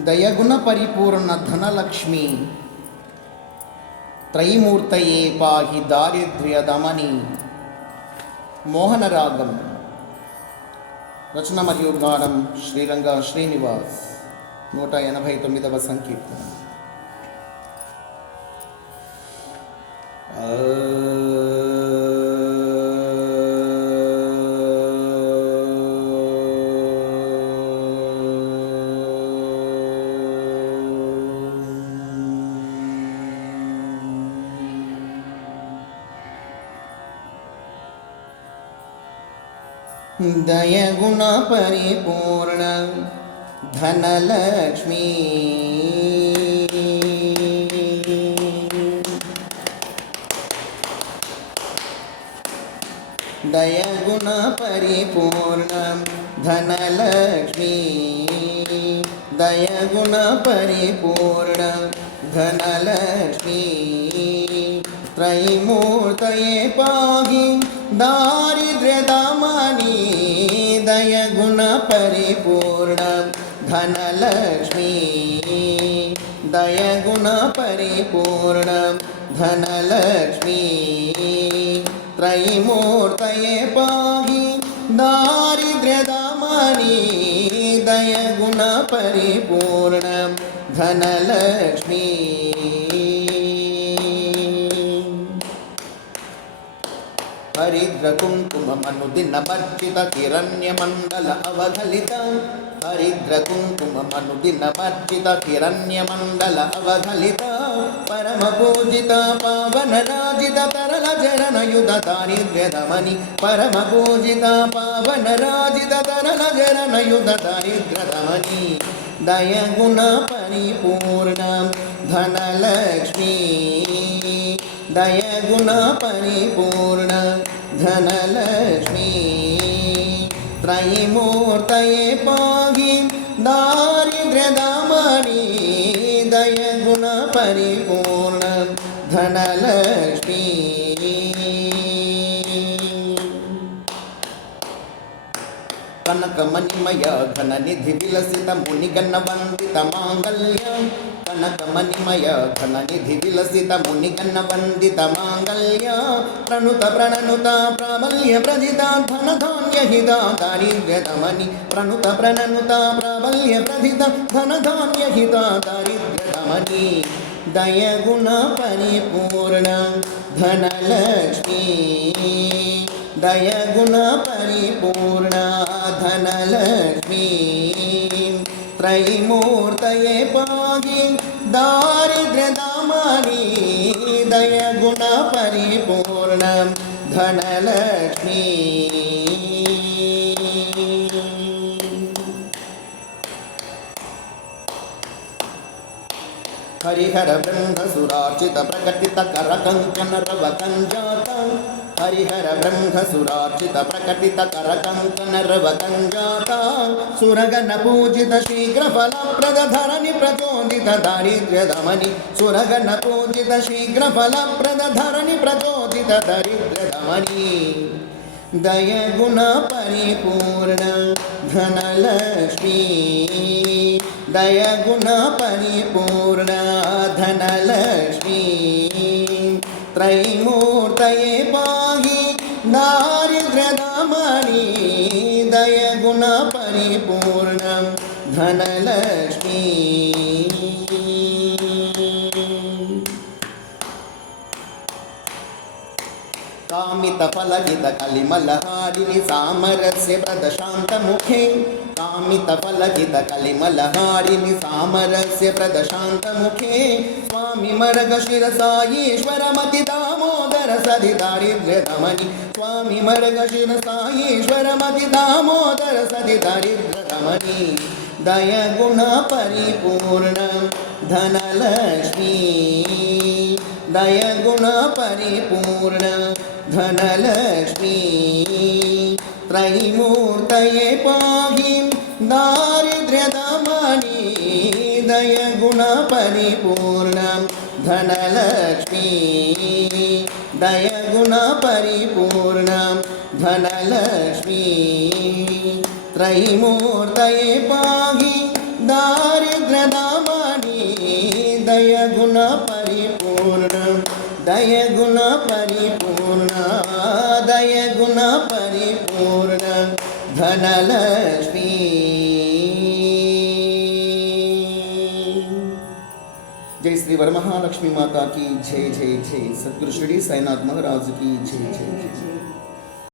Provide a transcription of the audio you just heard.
దయగుణ పరిపూర్ణ ధనలక్ష్మి త్రైమూర్తయే పాహి దారిద్ర్యదమని మోహనరాగం రచన మరియు గానం శ్రీరంగ శ్రీనివాస్ నూట ఎనభై తొమ్మిదవ సంకీర్తన दयगुणपरिपूर्ण धनलक्ष्मी दयगुणपरिपूर्ण धनलक्ष्मी दयगुणपरिपूर्ण धनलक्ष्मी त्रयिमूर्तये पाहि दा दयगुणपरिपूर्ण धनलक्ष्मी। दयगुणपरिपूर्ण धनलक्ष्मी। त्रैमूर्तये पाहि दारिद्र्यदामनि। दयगुणपरिपूर्ण धनलक्ष्मी। हरिद्रकुङ्कुममनुदिनमर्चित हिरण्यमण्डल हिरण्यमण्डल अवघलित परमपूजित पावनराजित तरलचरणयुत दारिद्र्यदमनि परमपूजित पावनराजित तरलचरणयुत दारिद्र्यदमनि दयगुणपरिपूर्ण धनलक्ष्मी। दयगुणपरिपूर्ण धनलक्ष्मी। ತ್ರೈಮೂರ್ತಯೇ ಪಾಗಿ ದಾರಿದ್ರ್ಯದ ಮಣಿ ದಯ ಗುಣ ಪರಿಪೂರ್ಣ కనకమణిమయ ఘన నిధి విలసిత మునిగన్న వందిత మాంగళ్య. కనకమణిమయ ఘన నిధి విలసిత మునిగన్న వందిత మాంగళ్య. ప్రణుత ప్రణనుత ప్రాబల్య ప్రదిత ధన ధాన్య హిత దారిద్ర్యతమని ప్రణుత ప్రణనుత ప్రాబల్య ప్రదిత ధన ధాన్య హిత దారిద్ర్యతమని దయగుణ పరిపూర్ణ ధనలక్ష్మీ. दयगुण परिपूर्णा धनलक्ष्मी त्रैमूर्तये पाहि दारिद्र्यदामनि दयगुण परिपूर्ण धनलक्ष्मी హరిహర బ్రహ్మసురార్చిత ప్రకటిత కరకంకన రవ కంజాత హరిహర బ్రహ్మసురార్చిత ప్రకటిత కరకంకన రవ కంజాత సురగణ పూజిత శీఘ్ర ఫలప్రద ధరణి ప్రచోదిత దారిద్ర్య దమని సురగణ పూజిత శీఘ్ర ఫలప్రద ధరణి ప్రచోదిత దరిద్ర దమని దయ గుణ పరిపూర్ణ ధనలక్ష్మీ. परिपूर्ण धनलक्ष्मी दय गुण परिपूर्ण धनलक्ष्मी त्रैमूर्तये पाहि दारिद्र्यदामणि दय गुण परिपूर्ण धनलक्ष्मी कामितफलहित कलिमलहारिणि सामरस्य प्रदशान्तमुखे कामितफलहित कलिमलहारिणि सामरस्य प्रदशान्तमुखे। दामोदर सदि दारिद्र्यदमनि स्वामि मरगशिरसायीश्वरमति दामोदर सदि दारिद्र्यदमनि दयगुण దయగుణ పరిపూర్ణ ధనలక్ష్మీ. త్రైమూర్తయే పాహి దారిద్ర్యదమణి దయగుణ పరిపూర్ణ ధనలక్ష్మీ. దయగుణ పరిపూర్ణ ధనలక్ష్మీ. త్రైమూర్తయే పాహి దారిద్ర్యదమణి దయగుణ పరిపూర్ణ दय गुण परिपूर्ण, दय गुण परिपूर्ण, धनलक्ष्मी। जय श्री वर महालक्ष्मी माता की जय जय जय। सदगुरु श्री साईनाथ महाराज की जय जय जय।